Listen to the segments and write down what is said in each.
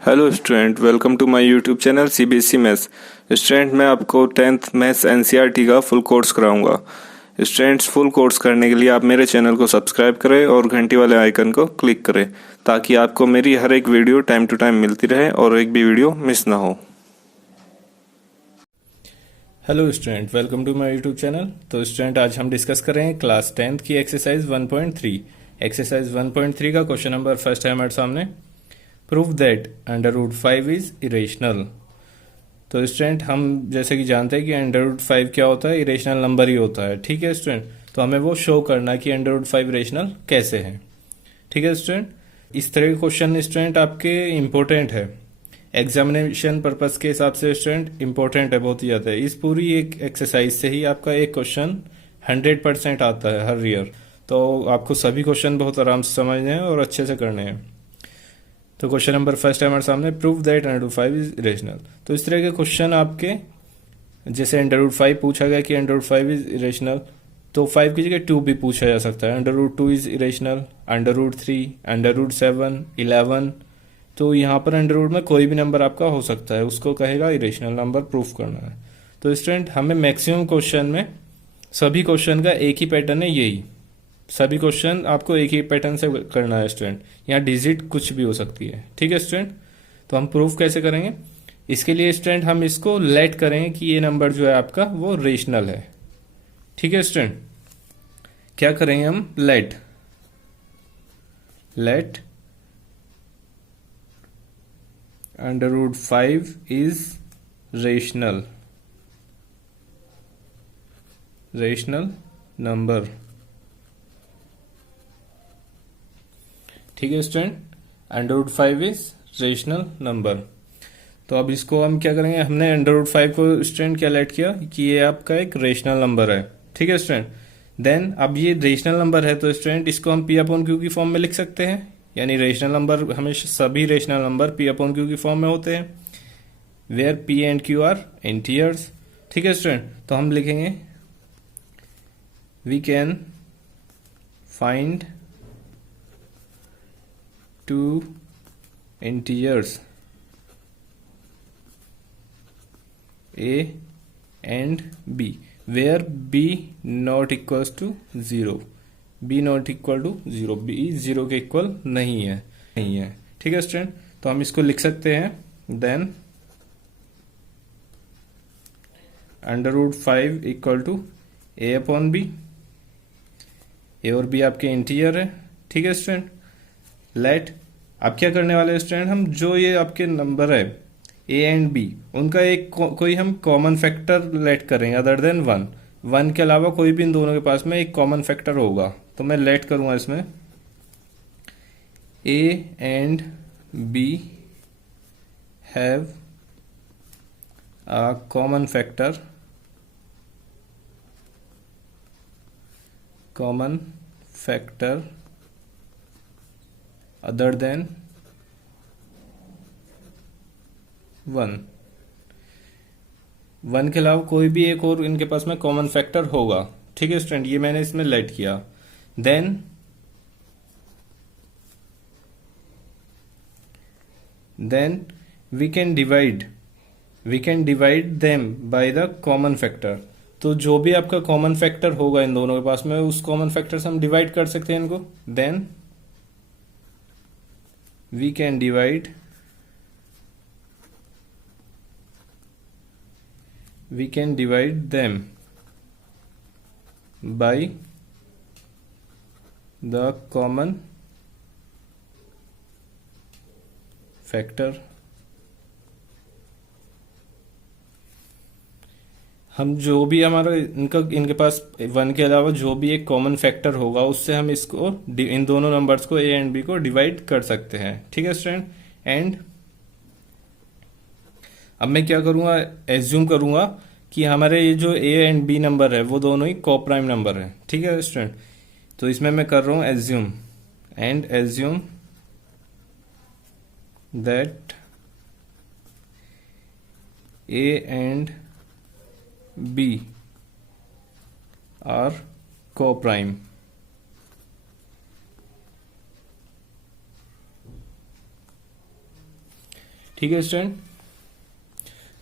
Hello student, welcome to my YouTube channel CBSE maths. Student, मैं आपको 10th maths NCERT का full course कराऊंगा। Students, full course करने के लिए आप मेरे चैनल को सब्सक्राइब करें और घंटी वाले आइकन को क्लिक करें ताकि आपको मेरी हर एक वीडियो टाइम टू टाइम मिलती रहे और एक भी वीडियो मिस ना हो। Hello student, welcome to my YouTube channel. तो स्टूडेंट, आज हम डिस्कस कर रहे हैं क्लास 10th की एक्सरसाइज 1.3। एक्सरसाइज 1.3 का क्वेश्चन नंबर फर्स्ट है हमारे सामने। Prove that √5 is irrational. तो स्टूडेंट, हम जैसे कि जानते हैं कि √5 क्या होता है, इरेशनल नंबर ही होता है। ठीक है स्टूडेंट, तो हमें वो शो करना कि √5 इरेशनल कैसे है। ठीक है स्टूडेंट, इस तरह के क्वेश्चन स्टूडेंट आपके इम्पोर्टेंट है, एग्जामिनेशन पर्पस के हिसाब से स्टूडेंट इम्पोर्टेंट है बहुत ही ज़्यादा। इस पूरी एक एक्सरसाइज से ही आपका एक क्वेश्चन 100% आता है हर ईयर। तो आपको सभी क्वेश्चन बहुत आराम से समझने हैं और अच्छे से करने हैं। तो क्वेश्चन नंबर फर्स्ट है हमारे सामने, प्रूव दैट √5 इज इरेशनल। तो इस तरह के क्वेश्चन आपके, जैसे √5 पूछा गया कि √5 इज इरेशनल, तो 5 की जगह 2 भी पूछा जा सकता है। √2 इज इरेशनल, √3, √7, 11। तो यहाँ पर अंडर रूट में कोई भी नंबर आपका हो सकता है, उसको कहेगा इरेशनल नंबर प्रूफ करना है। तो स्टूडेंट, हमें मैक्सिमम क्वेश्चन में सभी क्वेश्चन का एक ही पैटर्न है, यही सभी क्वेश्चन आपको एक ही पैटर्न से करना है स्टूडेंट। यहाँ डिजिट कुछ भी हो सकती है। ठीक है स्टूडेंट, तो हम प्रूफ कैसे करेंगे? इसके लिए स्टूडेंट हम इसको लेट करेंगे कि ये नंबर जो है आपका वो रेशनल है। ठीक है स्टूडेंट, क्या करेंगे हम? Let √5 is rational number। ठीक है स्टूडेंट, √5 इज रेशनल नंबर। तो अब इसको हम क्या करेंगे? हमने √5 को स्टूडेंट क्या लेट किया कि ये आपका एक रेशनल नंबर है। ठीक है स्टूडेंट, देन अब ये रेशनल नंबर है तो स्टूडेंट इसको हम P/Q की फॉर्म में लिख सकते हैं। यानी रेशनल नंबर हमेशा, सभी रेशनल नंबर P/Q की फॉर्म में होते हैं, where P and Q are integers. ठीक है स्टूडेंट, तो हम लिखेंगे we can find 2 integers A and B where B not equals to 0। B not equal to 0, B 0 के इक्वल नहीं है। ठीक है स्टूडेंट, तो हम इसको लिख सकते हैं, then √5 equal to A/B। A और B आपके इंटीजर है। ठीक है स्टूडेंट, लेट, अब क्या करने वाले हैं स्टूडेंट? हम जो ये आपके नंबर है A एंड B, उनका एक कोई हम कॉमन फैक्टर लेट करेंगे अदर देन 1 के अलावा कोई भी इन दोनों के पास में एक कॉमन फैक्टर होगा। तो मैं लेट करूंगा इसमें A and B have a common factor other than 1 के अलावा कोई भी एक और इनके पास में कॉमन फैक्टर होगा। ठीक है स्टूडेंट, ये मैंने इसमें लेट किया। Then we can divide them by the common factor. तो जो भी आपका कॉमन फैक्टर होगा इन दोनों के पास में, उस कॉमन फैक्टर से हम डिवाइड कर सकते हैं इनको। Then we can divide them by the common factor। हम जो भी हमारा इनके पास 1 के अलावा जो भी एक कॉमन फैक्टर होगा, उससे हम इसको, इन दोनों नंबर्स को A एंड B को डिवाइड कर सकते हैं। ठीक है स्टूडेंट, एंड अब मैं क्या करूंगा? एज्यूम करूंगा कि हमारे ये जो A एंड B नंबर है वो दोनों ही कोप्राइम नंबर है। ठीक है स्टूडेंट, तो इसमें मैं कर रहा हूं assume that A and B are coprime. ठीक है स्टूडेंट।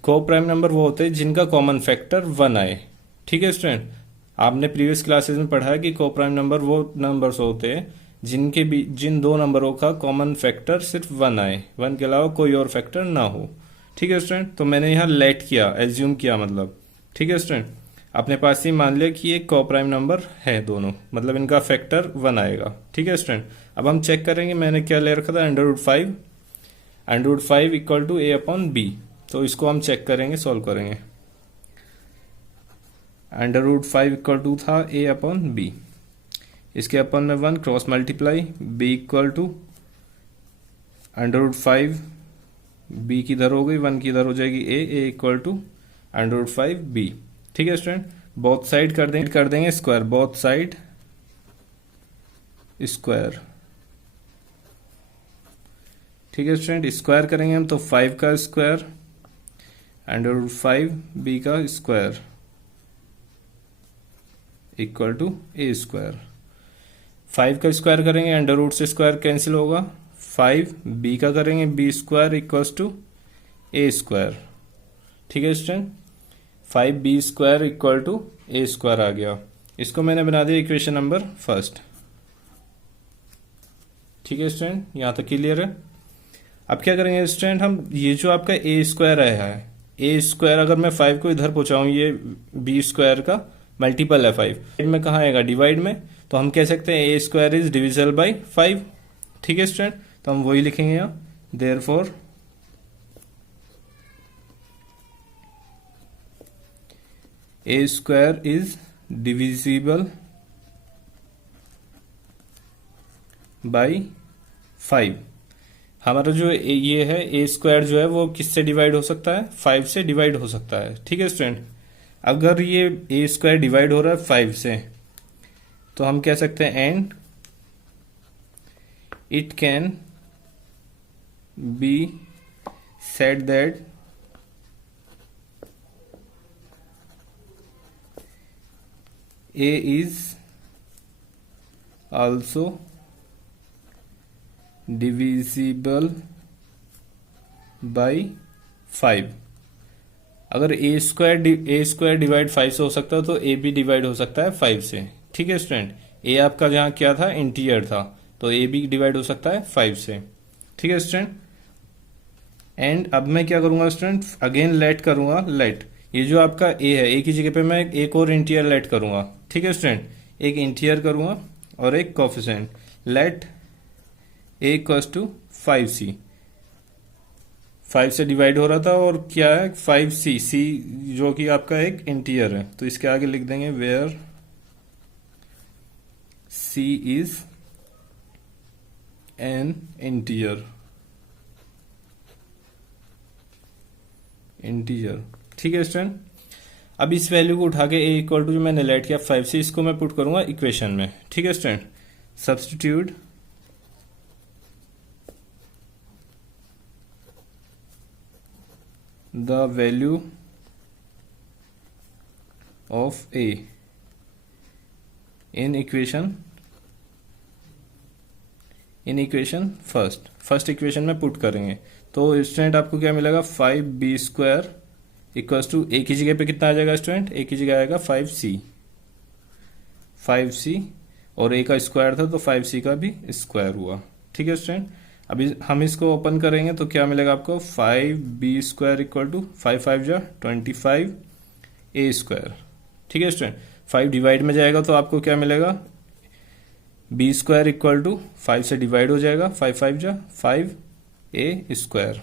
को प्राइम नंबर वो होते हैं जिनका कॉमन फैक्टर 1 आए। ठीक है स्टूडेंट, आपने प्रीवियस क्लासेस में पढ़ा है कि को प्राइम नंबर वो नंबर्स होते हैं जिन दो नंबरों का कॉमन फैक्टर सिर्फ 1 आए, 1 के अलावा कोई और फैक्टर ना हो। ठीक है स्टूडेंट, तो मैंने यहाँ लेट किया, एज्यूम किया मतलब। ठीक है स्टूडेंट, अपने पास ही मान लिया कि एक को प्राइम नंबर है दोनों, मतलब इनका फैक्टर 1 आएगा। ठीक है स्टूडेंट, अब हम चेक करेंगे, मैंने क्या ले रखा था, under root 5 equal to a/b। तो इसको हम चेक करेंगे, सॉल्व करेंगे। अंडर रूट 5 इक्वल टू था a/b, इसके अपन में 1 cross multiply, b equal to under root 5, b की इधर हो गई, 1 की इधर हो जाएगी a equal to under root 5b। ठीक है स्टूडेंट, बोथ साइड कर देंगे स्क्वायर, बोथ साइड स्क्वायर। ठीक है स्टूडेंट, स्क्वायर करेंगे हम तो 5 का स्क्वायर अंडर रूट 5b का square equal to a square. 5 का स्क्वायर करेंगे, अंडर रूट से स्क्वायर कैंसिल होगा, 5b का करेंगे b square equals to a square. ठीक है student, 5b square equal to a square आ गया। इसको मैंने बना दिया इक्वेशन नंबर फर्स्ट। ठीक है स्टूडेंट, यहाँ तक क्लियर है। अब क्या करेंगे स्टूडेंट, हम ये जो आपका a स्क्वायर आया है, a स्क्वायर अगर मैं 5 को इधर पहुंचाऊं, ये b स्क्वायर का मल्टीपल है 5 में, कहाँ आएगा, डिवाइड में। तो हम कह सकते हैं a square is divisible by 5। ठीक है स्टूडेंट, तो हम वही लिखेंगे यहाँ, therefore a square is divisible by 5। हमारा जो ये है a स्क्वायर जो है वो किससे डिवाइड हो सकता है, 5 से डिवाइड हो सकता है। ठीक है स्टूडेंट, अगर ये a स्क्वायर डिवाइड हो रहा है 5 से, तो हम कह सकते हैं and it can be said that a is also divisible by 5। अगर a स्क्वायर डिवाइड 5 से हो सकता है तो a भी डिवाइड हो सकता है 5 से। ठीक है स्टूडेंट, a आपका जहाँ क्या था, इंटीरियर था, तो a भी डिवाइड हो सकता है 5 से। ठीक है स्टूडेंट, एंड अब मैं क्या करूंगा स्टूडेंट, अगेन लेट करूंगा, लेट ये जो आपका a है, a की जगह पे मैं एक और इंटीरियर लेट करूंगा। ठीक है स्टूडेंट, एक इंटीरियर करूंगा और एक coefficient, let a equals to 5c। 5 से डिवाइड हो रहा था और क्या है 5c, c जो कि आपका एक इंटीरियर है, तो इसके आगे लिख देंगे where c is an integer. ठीक है स्टूडेंट, अब इस वैल्यू को उठा के a इक्वल टू जो मैंने लेट किया 5 से, इसको मैं पुट करूंगा इक्वेशन में। ठीक है student, substitute the value of a in equation first equation में पुट करेंगे। तो स्टूडेंट आपको क्या मिलेगा, 5b square equals to a की जगह पे कितना आ जाएगा स्टूडेंट, a की जगह आएगा 5c और a का स्क्वायर था तो 5c का भी स्क्वायर हुआ। ठीक है स्टूडेंट, अभी हम इसको ओपन करेंगे तो क्या मिलेगा आपको, 5b स्क्वायर इक्वल टू 5 5 जा 25 a स्क्वायर। ठीक है स्टूडेंट, 5 डिवाइड में जाएगा तो आपको क्या मिलेगा, b स्क्वायर इक्वल टू 5 से डिवाइड हो जाएगा, 5 5 जा 5 a स्क्वायर।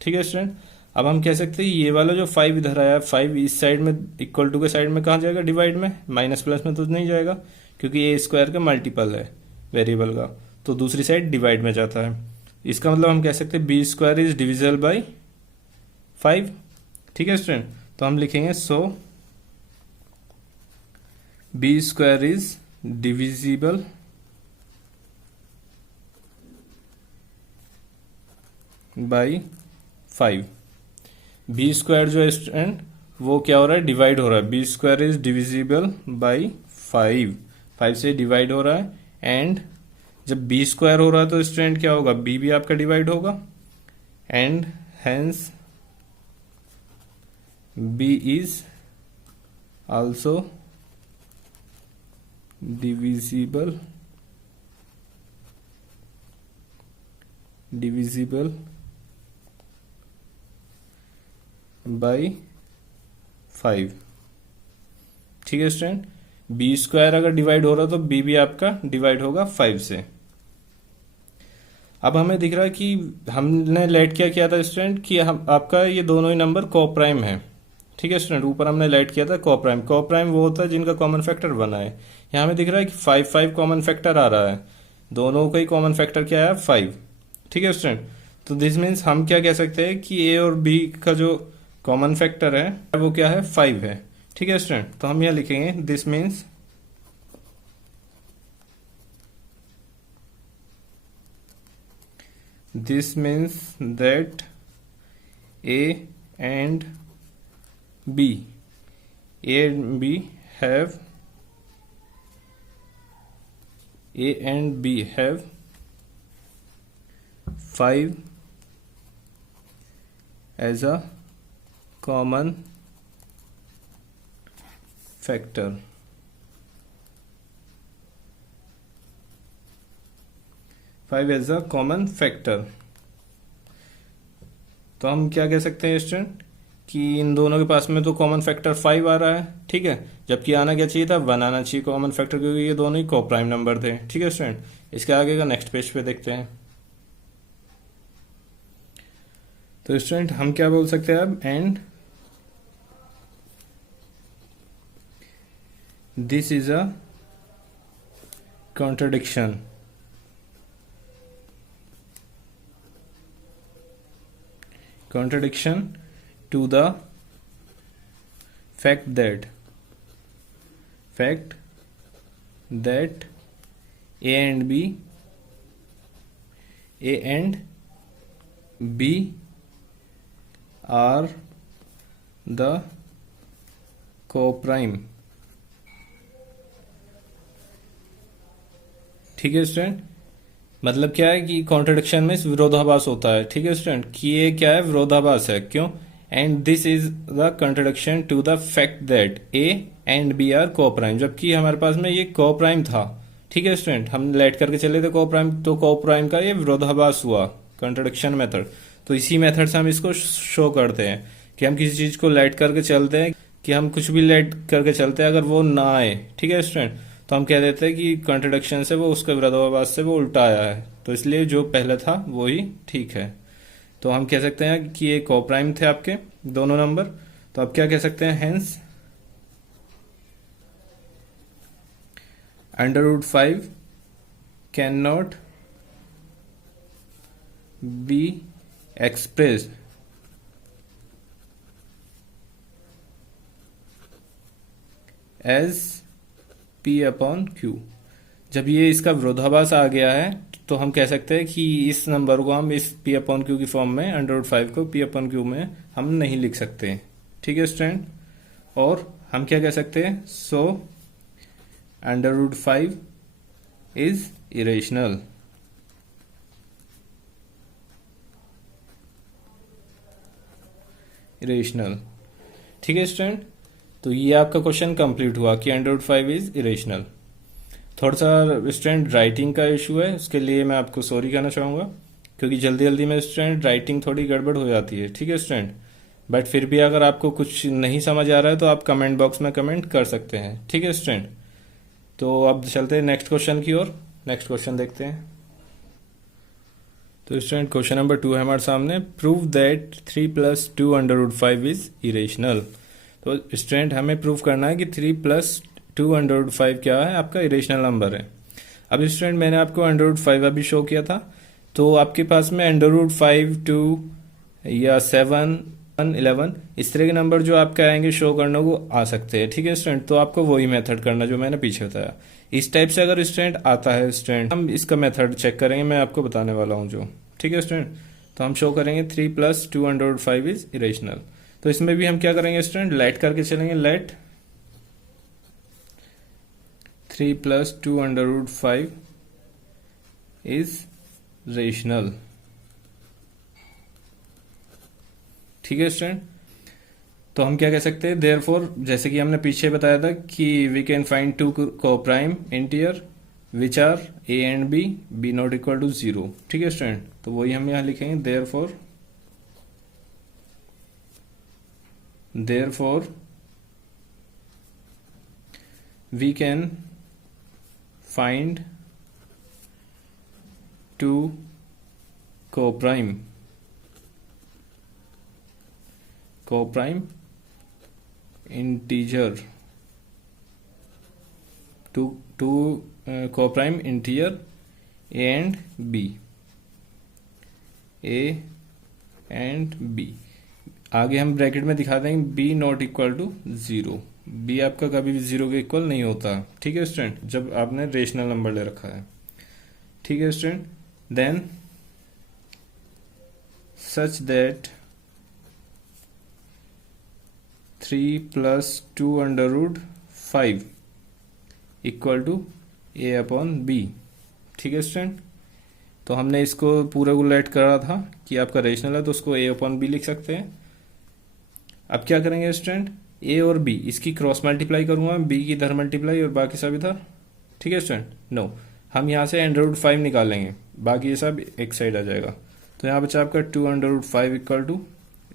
ठीक है स्टूडेंट, अब हम कह सकते हैं ये वाला जो 5 इधर आया, 5 इस साइड में इक्वल टू के साइड में कहाँ जाएगा, डिवाइड में, माइनस प्लस में तो नहीं जाएगा क्योंकि a स्क्वायर का मल्टीपल है वेरिएबल का, तो दूसरी साइड डिवाइड में जाता है। इसका मतलब हम कह सकते हैं b square is divisible by 5। ठीक है स्टूडेंट, तो हम लिखेंगे सो b square is divisible by 5। b square जो है स्टूडेंट वो क्या हो रहा है, डिवाइड हो रहा है, b square is divisible by 5 से डिवाइड हो रहा है। एंड जब b स्क्वायर हो रहा है तो स्टूडेंट क्या होगा, b भी आपका डिवाइड होगा। And hence b is also divisible by 5। ठीक है स्टूडेंट, बी स्क्वायर अगर डिवाइड हो रहा तो बी भी आपका डिवाइड होगा 5 से। अब हमें दिख रहा है कि हमने लेट क्या किया था स्टूडेंट कि हम आपका ये दोनों ही नंबर कोप्राइम है। ठीक है स्टूडेंट, ऊपर हमने लेट किया था कोप्राइम। कोप्राइम वो होता है जिनका कॉमन फैक्टर 1 है। यहाँ हमें दिख रहा है कि 5 कॉमन फैक्टर आ रहा है, दोनों का ही कॉमन फैक्टर क्या है 5। ठीक है स्टूडेंट, तो दिस मीन्स हम क्या कह सकते हैं कि ए और बी का जो कॉमन फैक्टर है वो क्या है 5 है। ठीक है स्टूडेंट, तो हम यहाँ लिखेंगे this means that A and B have 5 as a common factor। 5 as a common factor. तो हम क्या कह सकते हैं स्टूडेंट कि इन दोनों के पास में तो कॉमन फैक्टर 5 आ रहा है। ठीक है, जबकि आना क्या चाहिए था 1 आना चाहिए कॉमन फैक्टर, क्योंकि ये दोनों ही कोप्राइम नंबर थे। ठीक है स्टूडेंट, इसके आगे का नेक्स्ट पेज पे देखते हैं। तो स्टूडेंट हम क्या बोल सकते हैं अब, and this is a contradiction to the fact that A and B are the coprime। ठीक है स्टूडेंट, मतलब क्या है कि कॉन्ट्रडिक्शन में विरोधाभास होता है। ठीक है स्टूडेंट, कि ये क्या है विरोधाभास है। क्यों? And this is the contradiction to the fact that A and B are coprime, जबकि हमारे पास में ये कोप्राइम था। ठीक है स्टूडेंट, हम लेट करके चले थे कोप्राइम, तो कोप्राइम का ये विरोधाभास हुआ कॉन्ट्रडिक्शन मेथड। तो इसी मेथड से हम इसको शो करते हैं कि हम किसी चीज को लेट करके चलते हैं, कि हम कुछ भी लेट करके चलते हैं, अगर वो ना आए ठीक है स्टूडेंट, तो हम कह देते हैं कि कॉन्ट्रडिक्शन से वो उसके विरोधाभास से वो उल्टा आया है, तो इसलिए जो पहले था वो ही ठीक है। तो हम कह सकते हैं कि ये कोप्राइम थे आपके दोनों नंबर। तो अब क्या कह सकते हैं, hence √5 can not be expressed as P/Q। जब ये इसका विरोधाभास आ गया है तो हम कह सकते हैं कि इस नंबर को हम इस P/Q की फॉर्म में √5 को P/Q में हम नहीं लिख सकते। ठीक है स्टूडेंट, और हम क्या कह सकते हैं, सो √5 इज इरेशनल। ठीक है स्टूडेंट, तो ये आपका क्वेश्चन कंप्लीट हुआ कि √5 इज इरेशनल। थोड़ा सा स्टूडेंट राइटिंग का इशू है, उसके लिए मैं आपको सॉरी कहना चाहूँगा, क्योंकि जल्दी जल्दी में स्टूडेंट राइटिंग थोड़ी गड़बड़ हो जाती है। ठीक है स्टूडेंट, बट फिर भी अगर आपको कुछ नहीं समझ आ रहा है तो आप कमेंट बॉक्स में कमेंट कर सकते हैं। ठीक है स्टूडेंट, तो अब चलते हैं नेक्स्ट क्वेश्चन की ओर। नेक्स्ट क्वेश्चन देखते हैं। तो स्टूडेंट क्वेश्चन नंबर 2 है हमारे सामने, प्रूव दैट 3 + 2 √5 इज इरेशनल। तो स्टूडेंट हमें प्रूव करना है कि 3 + 2 √5 क्या है, आपका इरेशनल नंबर है। अब स्टूडेंट मैंने आपको √5 अभी शो किया था, तो आपके पास में √5, 2 या 7, 11 इस तरह के नंबर जो आपके आएंगे शो करने को आ सकते हैं। ठीक है स्टूडेंट, तो आपको वही मेथड करना जो मैंने पीछे बताया। इस टाइप से अगर स्टूडेंट आता है स्टूडेंट, हम इसका मेथड चेक करेंगे, मैं आपको बताने वाला हूँ जो। ठीक है स्टूडेंट, तो हम शो करेंगे 3 + 2 √5 इज इरेशनल। तो इसमें भी हम क्या करेंगे स्टूडेंट, लेट करके चलेंगे। Let 3 + 2 √5 is rational. ठीक है स्टूडेंट। तो हम क्या कह सकते हैं, देयरफॉर जैसे कि हमने पीछे बताया था कि we can find two coprime integer which are A and B not equal to 0। ठीक है स्टूडेंट, तो वही हम यहाँ लिखेंगे, therefore we can find two coprime integer coprime integer a and b। आगे हम ब्रैकेट में दिखा देंगे b not equal to 0। B आपका कभी भी 0 के इक्वल नहीं होता। ठीक है स्टूडेंट, जब आपने रेशनल नंबर ले रखा है। ठीक है student, then such that 3 + 2√5 equal to a/b। ठीक है स्टूडेंट, तो हमने इसको पूरे को लेट करा था कि आपका रेशनल है तो उसको a/b लिख सकते हैं। अब क्या करेंगे स्टूडेंट, ए और बी इसकी क्रॉस मल्टीप्लाई करूंगा, बी की इधर मल्टीप्लाई और बाकी सब इधर। ठीक है स्टूडेंट, नो हम यहाँ से √5 निकालेंगे, बाकी ये सब एक साइड आ जाएगा। तो यहाँ बचा आपका 2√5 इक्वल टू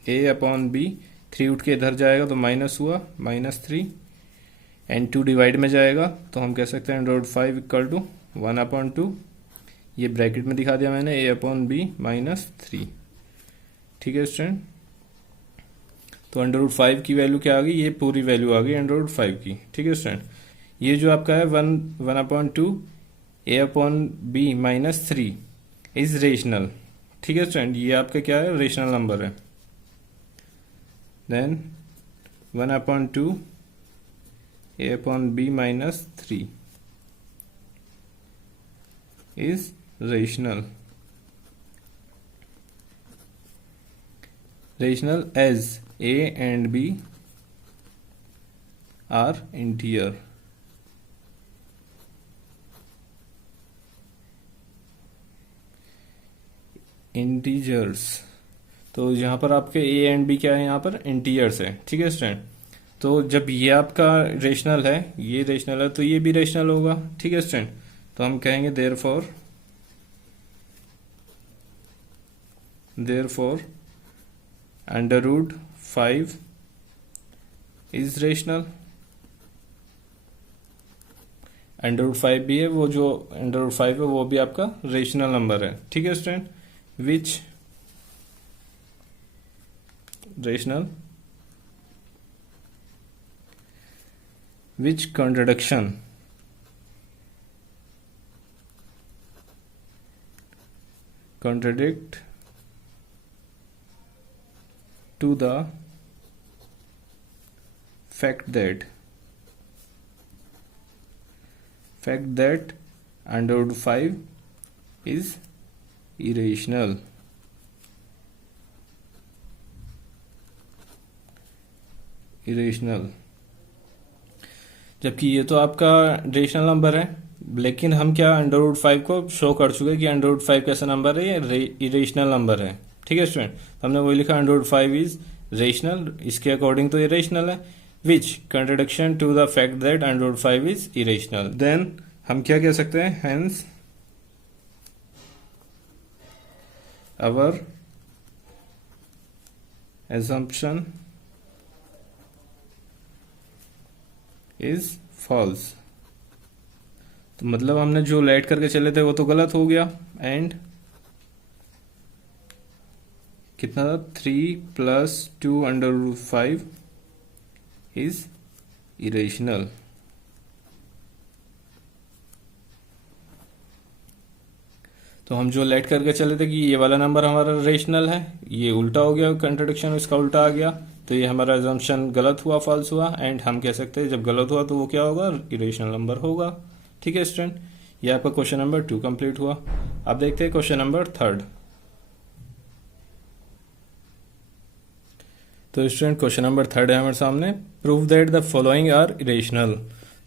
a/b। 3 उठ के इधर जाएगा तो माइनस हुआ, -3 एंड 2 डिवाइड में जाएगा तो हम कह सकते हैं √5 इक्वल टू 1/2। ये ब्रैकेट में दिखा दिया मैंने, a/b -3। ठीक है स्टूडेंट, तो √5 की वैल्यू क्या आ गई, ये पूरी वैल्यू आ गई √5 की। ठीक है स्टूडेंट, ये जो आपका है 1/2 a/b -3 इज रेशनल। ठीक है स्टूडेंट, ये आपका क्या है, रेशनल नंबर है। Then 1/2 a/b -3 is rational as a and b are integer। Integers, तो यहाँ पर आपके ए एंड बी क्या है, यहाँ पर इंटीजर्स है। ठीक है स्टूडेंट, तो जब ये आपका रेशनल है, ये रेशनल है तो ये भी रेशनल होगा। ठीक है स्टूडेंट, तो हम कहेंगे देयरफॉर √5 इज रेशनल। √5 भी है, वो जो √5 है वो भी आपका रेशनल नंबर है। ठीक है student, which rational which contradict to the fact that √5 is irrational। जबकि ये तो आपका रेशनल नंबर है, लेकिन हम क्या √5 को शो कर चुके कि √5 कैसा नंबर है, ये इरेशनल नंबर है। ठीक है स्टूडेंट, तो हमने वही लिखा √5 इज रेशनल, इसके अकॉर्डिंग तो ये रेशनल है, which contradiction to the fact that √5 is irrational. Then हम क्या कह सकते हैं, hence our assumption is false. तो मतलब हमने जो लेट करके चले थे वो तो गलत हो गया, एंड कितना था, 3 + 2√5 इज इरेशनल। तो हम जो लेट करके चले थे कि ये वाला नंबर हमारा रेशनल है, ये उल्टा हो गया, कंट्रोडिक्शन इसका उल्टा आ गया, तो ये हमारा अजम्पशन गलत हुआ, फॉल्स हुआ, एंड हम कह सकते हैं जब गलत हुआ तो वो क्या होगा, इरेशनल नंबर होगा। ठीक है स्टूडेंट, ये आपका क्वेश्चन नंबर 2 कंप्लीट हुआ। अब देखते हैं क्वेश्चन नंबर 3। तो स्टूडेंट क्वेश्चन नंबर 3 है हमारे सामने, prove that the following are irrational.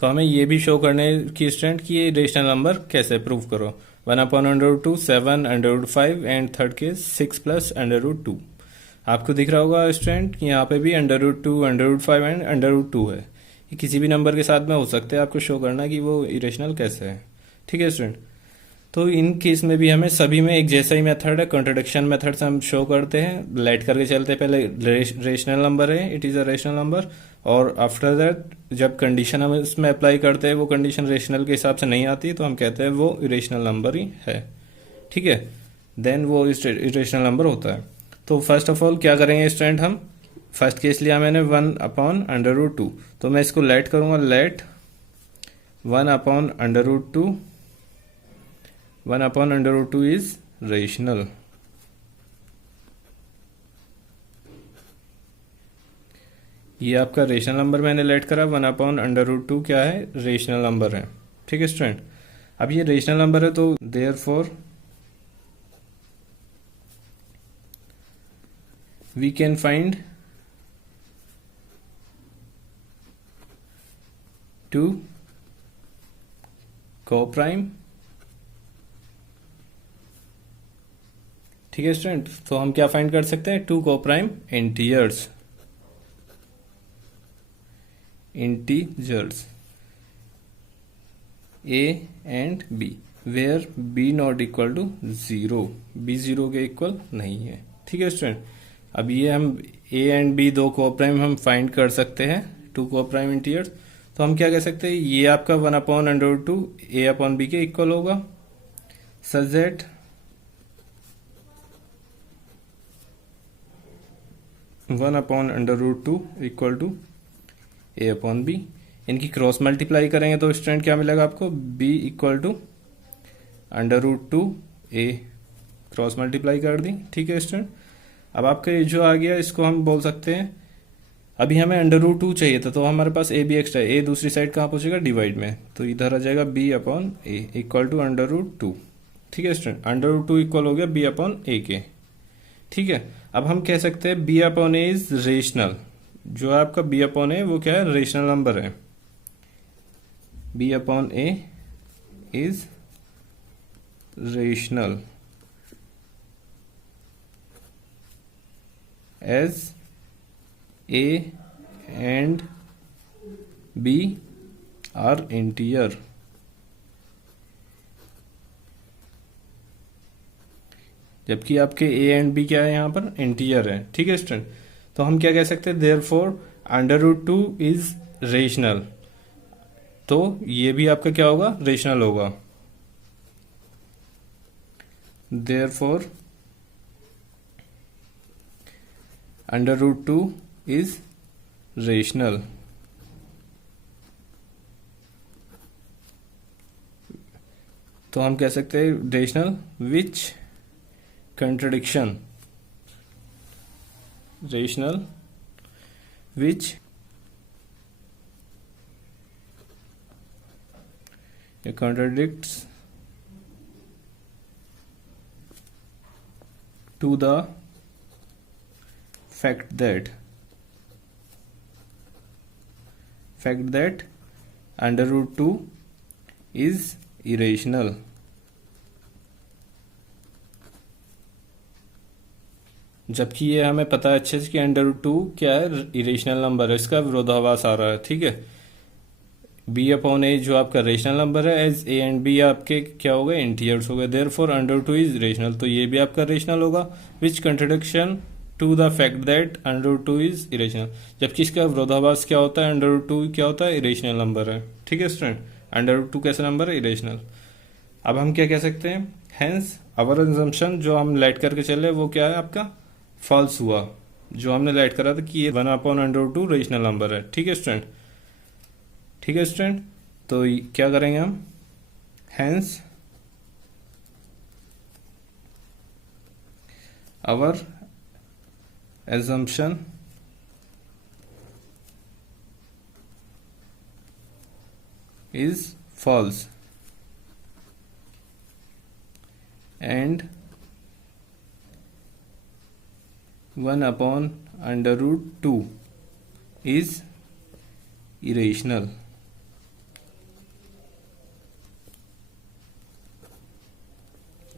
तो हमें ये भी शो करने की स्टूडेंट कि ये इरेशनल नंबर कैसे प्रूव करो। 1/√2, 7 √5 एंड थर्ड केस 6 + √2। आपको दिख रहा होगा स्टूडेंट कि यहाँ पे भी √2, √5 एंड √2 है। ये किसी भी नंबर के साथ में हो सकते हैं, आपको शो करना कि वो इरेशनल कैसे है। ठीक है स्टूडेंट, तो इन केस में भी हमें सभी में एक जैसा ही मेथड है, कॉन्ट्रडिक्शन मेथड से हम शो करते हैं। लेट करके चलते हैं, पहले रेशनल नंबर है, it is a rational number, और आफ्टर दैट जब कंडीशन हम इसमें अप्लाई करते हैं वो कंडीशन रेशनल के हिसाब से नहीं आती तो हम कहते हैं वो इरेशनल नंबर ही है। ठीक है, देन वो इरेशनल नंबर होता है। तो फर्स्ट ऑफ ऑल क्या करेंगे स्टूडेंट, हम फर्स्ट केस लिया मैंने 1/√2, तो मैं इसको लेट करूँगा, लेट 1/√2, 1/√2 इज रेशनल। ये आपका रेशनल नंबर मैंने लेट करा, 1/√2 क्या है, रेशनल नंबर है। ठीक है स्टूडेंट, अब ये रेशनल नंबर है तो therefore we can find 2 coprime. ठीक है स्टूडेंट, तो हम क्या फाइंड कर सकते हैं, 2 coprime integers, A and B, where B not equal to 0, B 0 के इक्वल नहीं है। ठीक है स्टूडेंट, अब ये हम A एंड B दो कोप्राइम हम फाइंड कर सकते हैं, 2 कोप्राइम इंटीजर्स। तो हम क्या कह सकते हैं, ये आपका 1/√2 A/B के इक्वल होगा, such that 1/√2 equal to A/B। इनकी क्रॉस मल्टीप्लाई करेंगे तो स्टूडेंट क्या मिलेगा आपको, B equal to √2A, cross multiply कर दी। ठीक है स्टूडेंट, अब आपका ये जो आ गया इसको हम बोल सकते हैं, अभी हमें √2 चाहिए था तो हमारे पास A भी एक्स्ट्रा है, A दूसरी साइड कहाँ पहुंचेगा, डिवाइड में, तो इधर आ जाएगा B/A इक्वल टू √2। ठीक है स्टूडेंट, √2 इक्वल हो गया B/A के। ठीक है, अब हम कह सकते हैं B/A इज रेशनल, जो आपका B/A वो क्या है, रेशनल नंबर है। B/A is rational as A and B are integer। जबकि आपके A एंड B क्या है, यहाँ पर इंटीजर है। ठीक है स्टूडेंट, तो हम क्या कह सकते हैं, देयरफॉर √2 इज रेशनल, तो ये भी आपका क्या होगा, रेशनल होगा। Therefore √2 is rational. तो हम कह सकते हैं rational which contradiction, rational which contradicts to the fact that √2 is irrational। जबकि ये हमें पता है अच्छे से कि √2 क्या है, इरेशनल नंबर है, इसका विरोधाभास आ रहा है। ठीक है, B/A जो आपका रेशनल नंबर है, एज A एंड B आपके क्या हो गए, इंटीजर्स हो गए, देयरफॉर √2 इज रेशनल, तो ये भी आपका रेशनल होगा, which contradiction to the fact that √2 is irrational. जबकि इसका विरोधाभास क्या होता है, √2 क्या होता है, इरेशनल नंबर है। ठीक है स्टूडेंट, √2 कैसा नंबर है, इरेशनल। अब हम क्या कह सकते हैं, हेंस अवर अजम्पशन जो हम लेट करके चले वो क्या है आपका, फॉल्स हुआ, जो हमने लेट करा था कि ये 1/√2 रेशनल नंबर है। ठीक है स्टूडेंट, ठीक है स्टूडेंट, तो क्या करेंगे हम, hence our assumption is false and 1/√2 is irrational।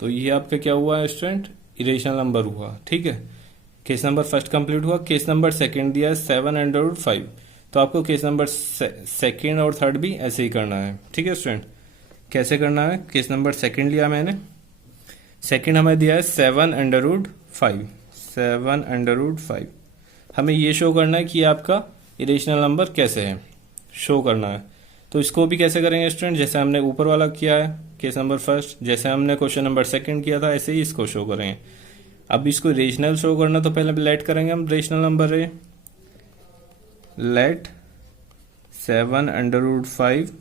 तो ये आपका क्या हुआ स्टूडेंट, इरेशनल नंबर हुआ। ठीक है, केस नंबर फर्स्ट कंप्लीट हुआ। केस नंबर सेकंड दिया है 7/5, तो आपको केस नंबर सेकंड और थर्ड भी ऐसे ही करना है। ठीक है स्टूडेंट, कैसे करना है? केस नंबर सेकंड लिया मैंने, सेकंड हमें दिया है 7/5, 7/5। हमें ये शो करना है कि आपका इरेशनल नंबर कैसे है, शो करना है। तो इसको भी कैसे करेंगे स्टूडेंट? जैसे हमने ऊपर वाला किया है केस नंबर फर्स्ट, जैसे हमने क्वेश्चन नंबर सेकंड किया था, ऐसे ही इसको शो करेंगे। अब इसको रेशनल शो करना, तो पहले लेट करेंगे हम रेशनल नंबर है। Let 7/5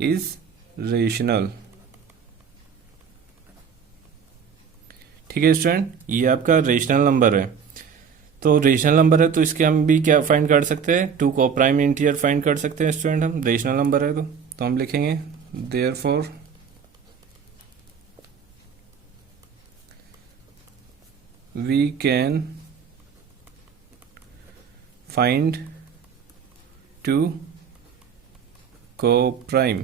is rational. ठीक है स्टूडेंट, ये आपका रेशनल नंबर है। तो रेशनल नंबर है तो इसके हम भी क्या फाइंड कर सकते हैं? 2 को प्राइम इंटीजर फाइंड कर सकते हैं स्टूडेंट हम, रेशनल नंबर है तो हम लिखेंगे therefore we can find 2 co-prime।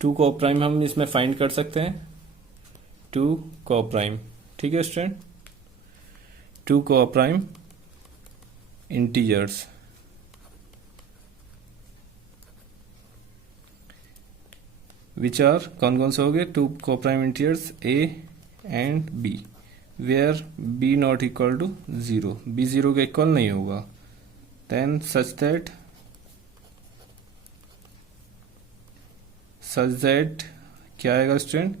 2 co-prime हम इसमें फाइंड कर सकते हैं, 2 co-prime। ठीक है student, 2 co-prime integers which are कौन कौन से हो गए? 2 co-prime integers a and b where b not equal to 0, b 0 के इक्वल नहीं होगा। then such that क्या आएगा स्टूडेंट?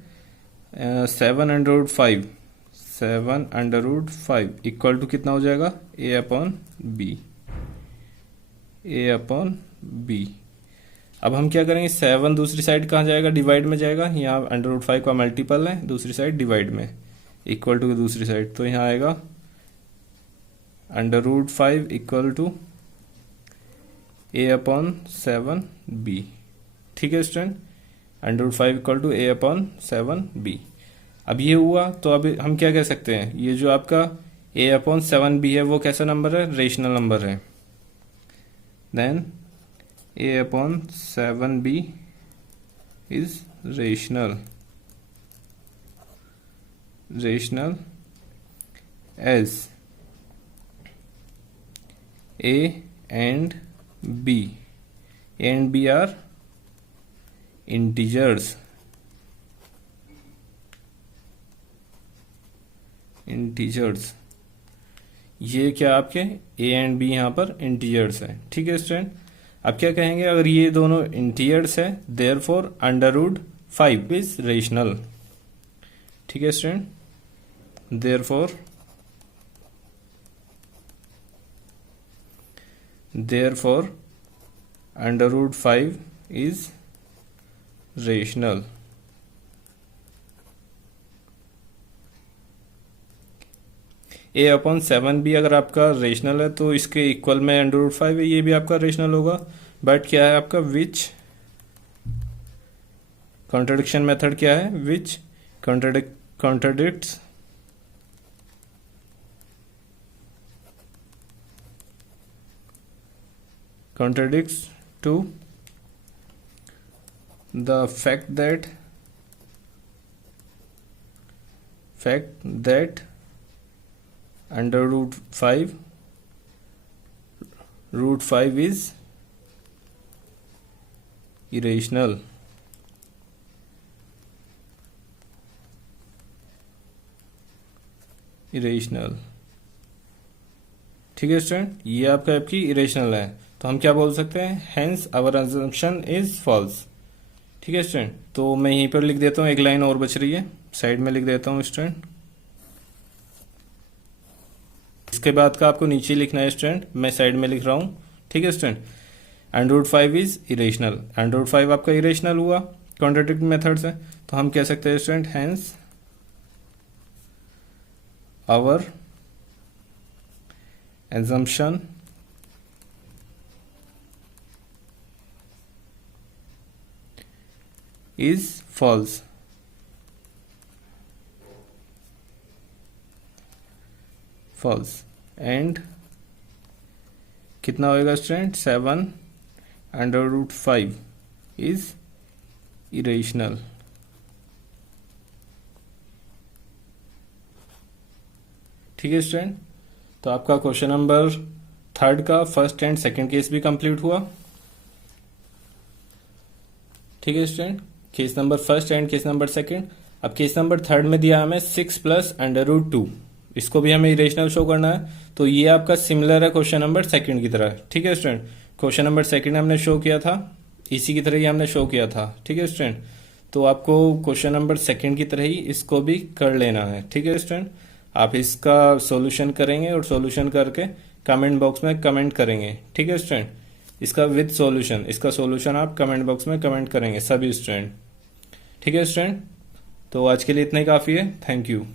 7/5, 7/5 इक्वल टू कितना हो जाएगा? a/b, a/b। अब हम क्या करेंगे? 7 दूसरी साइड कहाँ जाएगा? डिवाइड में जाएगा। यहाँ √5 का मल्टीपल है, दूसरी साइड डिवाइड में, इक्वल टू दूसरी साइड, तो यहाँ आएगा √5 इक्वल टू a/7b। ठीक है स्टूडेंट, √5 इक्वल टू a/7b। अब ये हुआ, तो अब हम क्या कह सकते हैं? ये जो आपका a/7b है वो कैसा नंबर है? रेशनल नंबर है। Then a/7b is rational as a and b are integers। ये क्या आपके a एंड b यहाँ पर इंटीजर्स है। ठीक है स्टूडेंट, अब क्या कहेंगे? अगर ये दोनों इंटीजर्स है देयरफॉर √5 इज रेशनल। ठीक है student, therefore √5 is rational। a/7b अगर आपका रेशनल है तो इसके इक्वल में √5 है, ये भी आपका रेशनल होगा। बट क्या है आपका? विच कॉन्ट्रडिक्शन मेथड क्या है? विच contradicts to the fact that under √5 is irrational। ठीक है स्टूडेंट, ये आपकी इरेशनल है, तो हम क्या बोल सकते हैं? Hence our assumption is false. ठीक है स्टूडेंट, तो मैं यहीं पर लिख देता हूँ, एक लाइन और बच रही है, साइड में लिख देता हूँ स्टूडेंट। इसके बाद का आपको नीचे लिखना है स्टूडेंट, मैं साइड में लिख रहा हूँ। ठीक है स्टूडेंट, √5 इज इरेशनल, √5 आपका इरेशनल हुआ कॉन्ट्राडिक्टिंग मेथड से, तो हम कह सकते हैं student hence our assumption is false। And कितना होएगा स्टूडेंट? 7/5 is irrational. ठीक है स्टूडेंट, तो आपका क्वेश्चन नंबर 3 का फर्स्ट एंड सेकंड केस भी कंप्लीट हुआ। ठीक है student, case number first and case number second. अब केस नंबर 3 में दिया हमें 6 प्लस √2, इसको भी हमें इरेशनल शो करना है। तो ये आपका सिमिलर है क्वेश्चन नंबर सेकंड की तरह। ठीक है स्टूडेंट, क्वेश्चन नंबर सेकंड हमने शो किया था, इसी की तरह ही हमने शो किया था। ठीक है स्टूडेंट, तो आपको क्वेश्चन नंबर सेकंड की तरह ही इसको भी कर लेना है। ठीक है स्टूडेंट, आप इसका सॉल्यूशन करेंगे और सॉल्यूशन करके कमेंट बॉक्स में कमेंट करेंगे। ठीक है स्टूडेंट, इसका विद सॉल्यूशन, इसका सॉल्यूशन आप कमेंट बॉक्स में कमेंट करेंगे सभी स्टूडेंट। ठीक है स्टूडेंट, तो आज के लिए इतना ही काफ़ी है। Thank you.